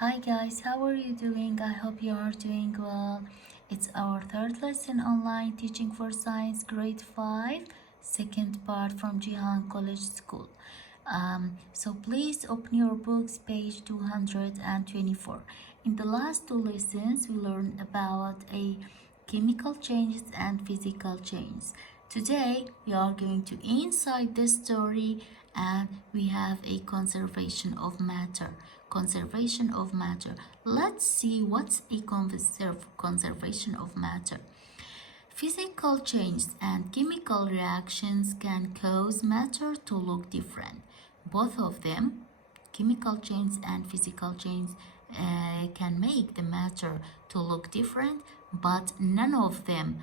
Hi guys, how are you doing? I hope you are doing well. It's our third lesson online teaching for science grade 5, second part from Jihan College School. So please open your books, page 224. In the last two lessons, we learned about a chemical changes and physical changes. Today, we are going to inside the story and we have a conservation of matter. Conservation of matter. Let's see what's a conservation of matter. Physical changes and chemical reactions can cause matter to look different. Both of them, chemical changes and physical changes, can make the matter to look different, but none of them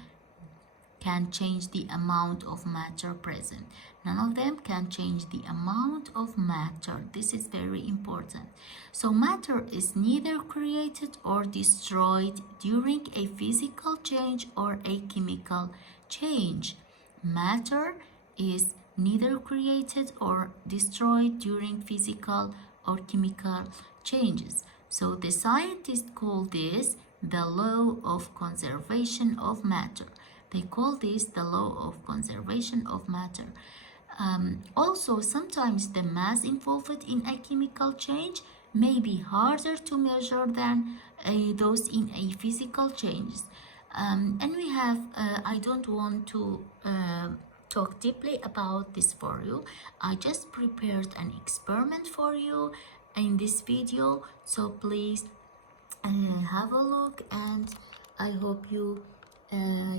can change the amount of matter present. None of them can change the amount of matter. This is very important. So matter is neither created or destroyed during a physical change or a chemical change. Matter is neither created or destroyed during physical or chemical changes. So the scientists call this the law of conservation of matter. They call this the law of conservation of matter. Also, sometimes the mass involved in a chemical change may be harder to measure than those in a physical change. And we have, I don't want to talk deeply about this for you. I just prepared an experiment for you in this video. So please have a look, and I hope you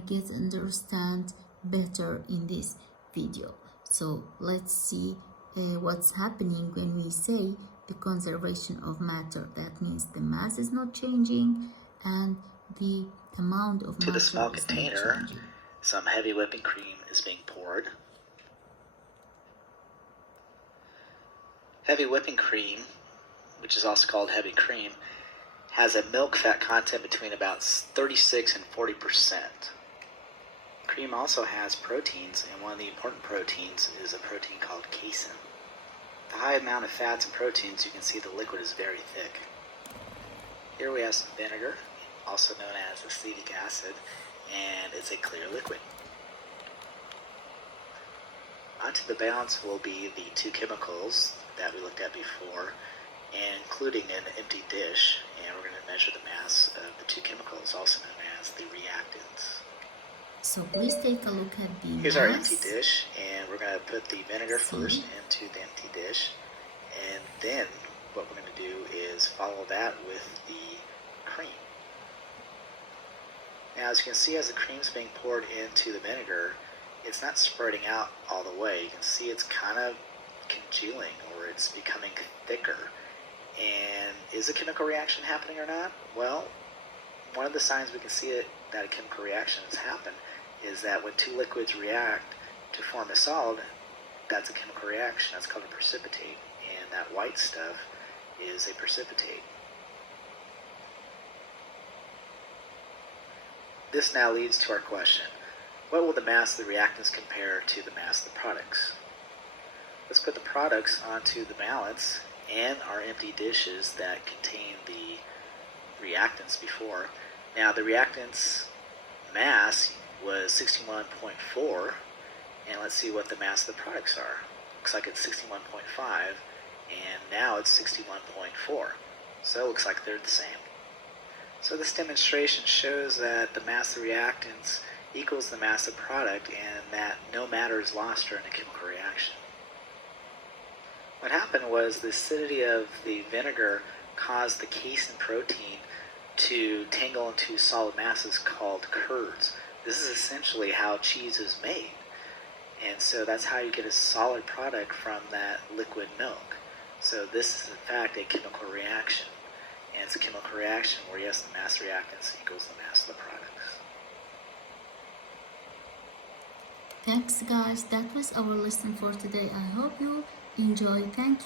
get understand better in this video. So let's see what's happening when we say the conservation of matter. That means the mass is not changing and the amount of matter to the small is container, not changing. some heavy whipping cream is being poured. Heavy whipping cream, which is also called heavy cream, has a milk fat content between about 36 and 40%. Cream also has proteins, and one of the important proteins is a protein called casein. The high amount of fats and proteins, you can see the liquid is very thick. Here we have some vinegar, also known as acetic acid, and it's a clear liquid. Onto the balance will be the two chemicals that we looked at before, including an empty dish, and we're going to measure the mass of the two chemicals, also known as the reactants. So please take a look at the Here's mass. our empty dish, and we're going to put the vinegar first into the empty dish, and then what we're going to do is follow that with the cream. Now, as you can see, as the cream's being poured into the vinegar, it's not spreading out all the way. You can see it's kind of congealing, or it's becoming thicker. And is a chemical reaction happening or not? Well, one of the signs we can see that a chemical reaction has happened is that when two liquids react to form a solid, that's a chemical reaction. That's called a precipitate, and that white stuff is a precipitate. This now leads to our question: what will the mass of the reactants compare to the mass of the products? Let's put the products onto the balance and our empty dishes that contain the reactants before. Now, the reactants mass was 61.4, and let's see what the mass of the products are. Looks like it's 61.5, and now it's 61.4. So it looks like they're the same. So this demonstration shows that the mass of the reactants equals the mass of the product, and that no matter is lost during a chemical reaction. What happened was the acidity of the vinegar caused the casein protein to tangle into solid masses called curds. This is essentially how cheese is made. And so that's how you get a solid product from that liquid milk. So this is in fact a chemical reaction. And it's a chemical reaction where, yes, the mass of reactants equals the mass of the products. Thanks guys, that was our lesson for today. I hope you enjoy. Thank you.